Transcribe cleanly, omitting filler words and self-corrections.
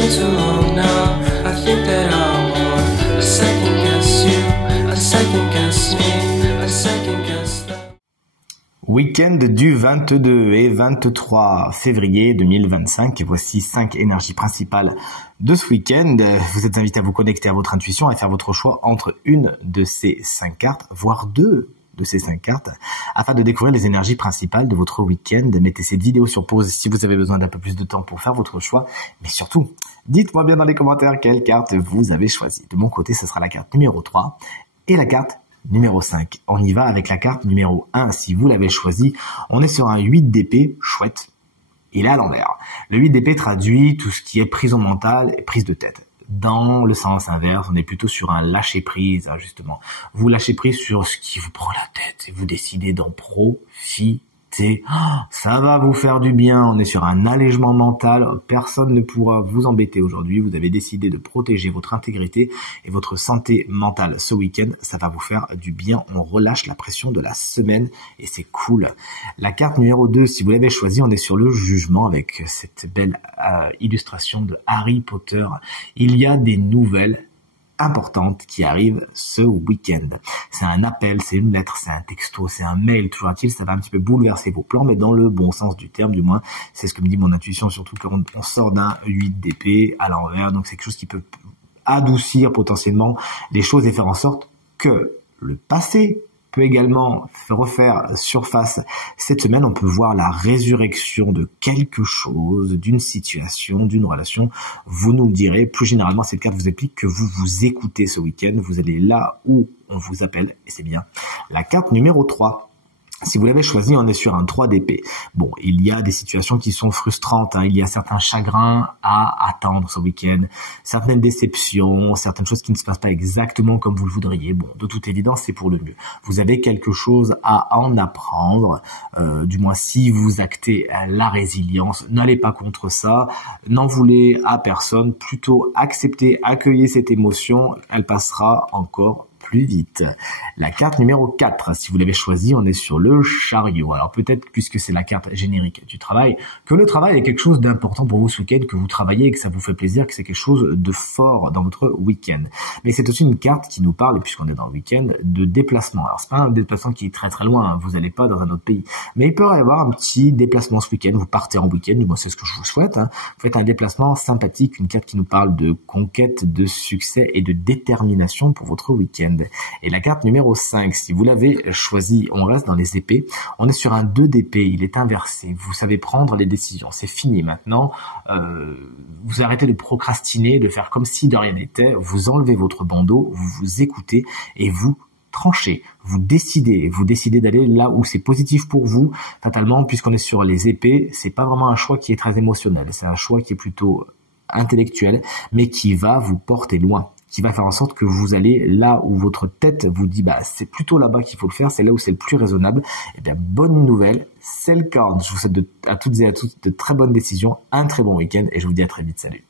been too long now. I think that I want a second guess you, a second guess me, a second guess that. Week-end du 22 et 23 février 2025. Et voici 5 énergies principales de ce week-end. Vous êtes invité à vous connecter à votre intuition et à faire votre choix entre une de ces 5 cartes, voire 2 de ces 5 cartes, afin de découvrir les énergies principales de votre week-end. Mettez cette vidéo sur pause si vous avez besoin d'un peu plus de temps pour faire votre choix. Mais surtout, dites-moi bien dans les commentaires quelle carte vous avez choisie. De mon côté, ce sera la carte numéro 3 et la carte numéro 5. On y va avec la carte numéro 1. Si vous l'avez choisi, on est sur un 8 d'épée, chouette. Il est à l'envers. Le 8 d'épée traduit tout ce qui est prison mentale et prise de tête. Dans le sens inverse, on est plutôt sur un lâcher-prise, justement. Vous lâchez prise sur ce qui vous prend la tête et vous décidez d'en profiter. Ça va vous faire du bien. On est sur un allègement mental. Personne ne pourra vous embêter aujourd'hui. Vous avez décidé de protéger votre intégrité et votre santé mentale ce week-end. Ça va vous faire du bien. On relâche la pression de la semaine et c'est cool. La carte numéro 2, si vous l'avez choisie, on est sur le jugement avec cette belle illustration de Harry Potter. Il y a des nouvelles importante qui arrive ce week-end. C'est un appel, c'est une lettre, c'est un texto, c'est un mail, toujours est-il, ça va un petit peu bouleverser vos plans, mais dans le bon sens du terme, du moins, c'est ce que me dit mon intuition, surtout qu'on sort d'un 8 d'épée à l'envers, donc c'est quelque chose qui peut adoucir potentiellement les choses et faire en sorte que le passé peut également refaire surface. Cette semaine, on peut voir la résurrection de quelque chose, d'une situation, d'une relation. Vous nous le direz. Plus généralement, cette carte vous explique que vous vous écoutez ce week-end. Vous allez là où on vous appelle, et c'est bien. La carte numéro 3. Si vous l'avez choisi, on est sur un 3 d'épée. Bon, il y a des situations qui sont frustrantes, il y a certains chagrins à attendre ce week-end, certaines déceptions, certaines choses qui ne se passent pas exactement comme vous le voudriez. Bon, de toute évidence, c'est pour le mieux. Vous avez quelque chose à en apprendre, du moins si vous actez la résilience, n'allez pas contre ça, n'en voulez à personne, plutôt acceptez, accueillez cette émotion, elle passera encore plus vite. La carte numéro 4, si vous l'avez choisi, on est sur le chariot. Alors peut-être, puisque c'est la carte générique du travail, que le travail est quelque chose d'important pour vous ce week-end, que vous travaillez et que ça vous fait plaisir, que c'est quelque chose de fort dans votre week-end. Mais c'est aussi une carte qui nous parle, puisqu'on est dans le week-end, de déplacement. Alors c'est pas un déplacement qui est très très loin, vous n'allez pas dans un autre pays. Mais il peut y avoir un petit déplacement ce week-end, vous partez en week-end, moi c'est ce que je vous souhaite. Vous faites un déplacement sympathique, une carte qui nous parle de conquête, de succès et de détermination pour votre week-end. Et la carte numéro 5, si vous l'avez choisi, on reste dans les épées. On est sur un 2 d'épée, il est inversé. Vous savez prendre les décisions, c'est fini maintenant. Vous arrêtez de procrastiner, de faire comme si de rien n'était. Vous enlevez votre bandeau, vous vous écoutez et vous tranchez. Vous décidez d'aller là où c'est positif pour vous. Fatalement, puisqu'on est sur les épées, c'est pas vraiment un choix qui est très émotionnel. C'est un choix qui est plutôt intellectuel, mais qui va vous porter loin, qui va faire en sorte que vous allez là où votre tête vous dit c'est plutôt là-bas qu'il faut le faire, c'est là où c'est le plus raisonnable. Et bien bonne nouvelle, c'est le cas. Je vous souhaite à toutes et à tous de très bonnes décisions, un très bon week-end et je vous dis à très vite, salut.